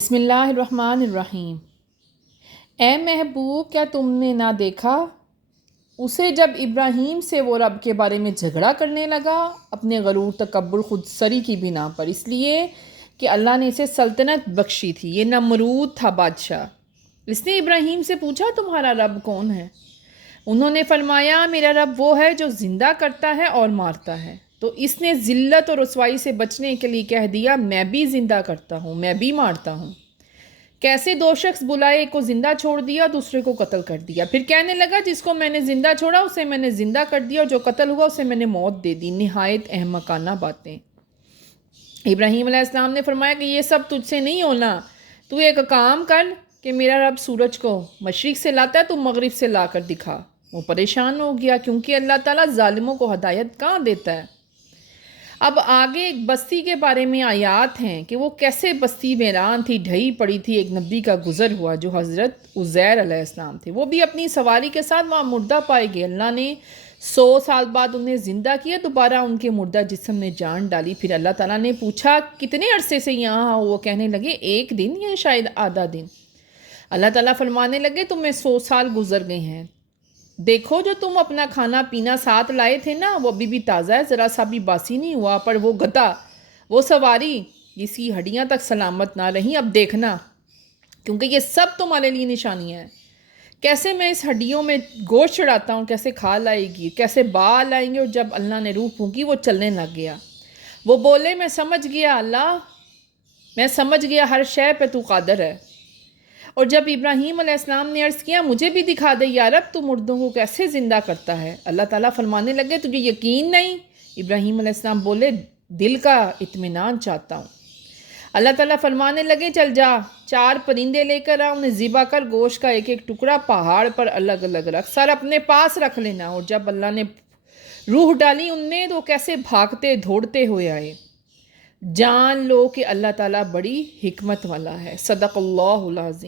بسم اللہ الرحمن الرحیم۔ اے محبوب، کیا تم نے نہ دیکھا اسے جب ابراہیم سے وہ رب کے بارے میں جھگڑا کرنے لگا اپنے غرور تکبر خود سری کی بنا پر، اس لیے کہ اللہ نے اسے سلطنت بخشی تھی۔ یہ نمرود تھا بادشاہ۔ اس نے ابراہیم سے پوچھا تمہارا رب کون ہے؟ انہوں نے فرمایا میرا رب وہ ہے جو زندہ کرتا ہے اور مارتا ہے۔ تو اس نے ذلت اور رسوائی سے بچنے کے لیے کہہ دیا میں بھی زندہ کرتا ہوں، میں بھی مارتا ہوں۔ کیسے دو شخص بلائے، ایک کو زندہ چھوڑ دیا دوسرے کو قتل کر دیا، پھر کہنے لگا جس کو میں نے زندہ چھوڑا اسے میں نے زندہ کر دیا اور جو قتل ہوا اسے میں نے موت دے دی۔ نہایت احمقانہ باتیں۔ ابراہیم علیہ السلام نے فرمایا کہ یہ سب تجھ سے نہیں ہونا، تو ایک کام کر کہ میرا رب سورج کو مشرق سے لاتا ہے تو مغرب سے لا کر دکھا۔ وہ پریشان ہو گیا کیونکہ اللہ تعالیٰ ظالموں کو ہدایت کہاں دیتا ہے۔ اب آگے ایک بستی کے بارے میں آیات ہیں کہ وہ کیسے بستی ویران تھی، ڈھئی پڑی تھی۔ ایک نبی کا گزر ہوا جو حضرت عزیر علیہ السلام تھے، وہ بھی اپنی سواری کے ساتھ وہاں مردہ پائے گئے۔ اللہ نے 100 سال بعد انہیں زندہ کیا، دوبارہ ان کے مردہ جسم نے جان ڈالی۔ پھر اللہ تعالیٰ نے پوچھا کتنے عرصے سے یہاں ہو؟ وہ کہنے لگے 1 دن یا شاید آدھا دن۔ اللہ تعالیٰ فرمانے لگے تمہیں 100 سال گزر گئے ہیں، دیکھو جو تم اپنا کھانا پینا ساتھ لائے تھے نا وہ ابھی بھی تازہ ہے، ذرا سا بھی باسی نہیں ہوا، پر وہ گدھا، وہ سواری جس کی ہڈیاں تک سلامت نہ رہیں، اب دیکھنا کیونکہ یہ سب تمہارے لیے نشانیاں ہیں۔ کیسے میں اس ہڈیوں میں گوشت چڑھاتا ہوں، کیسے کھال آئے گی، کیسے بال آئیں گے۔ اور جب اللہ نے روح پھونکی وہ چلنے لگ گیا۔ وہ بولے میں سمجھ گیا اللہ، میں سمجھ گیا ہر شے پہ تو قادر ہے۔ اور جب ابراہیم علیہ السلام نے عرض کیا مجھے بھی دکھا دے یا رب تو مردوں کو کیسے زندہ کرتا ہے، اللہ تعالیٰ فرمانے لگے تجھے یقین نہیں؟ ابراہیم علیہ السلام بولے دل کا اطمینان چاہتا ہوں۔ اللہ تعالیٰ فرمانے لگے چل جا 4 پرندے لے کر آ، انہیں ذبح کر، گوشت کا ایک ایک ٹکڑا پہاڑ پر الگ الگ رکھ، سر اپنے پاس رکھ لینا۔ اور جب اللہ نے روح ڈالی ان میں تو وہ کیسے بھاگتے دوڑتے ہوئے آئے۔ جان لو کہ اللہ تعالیٰ بڑی حکمت والا ہے۔ صدق اللہ العظیم۔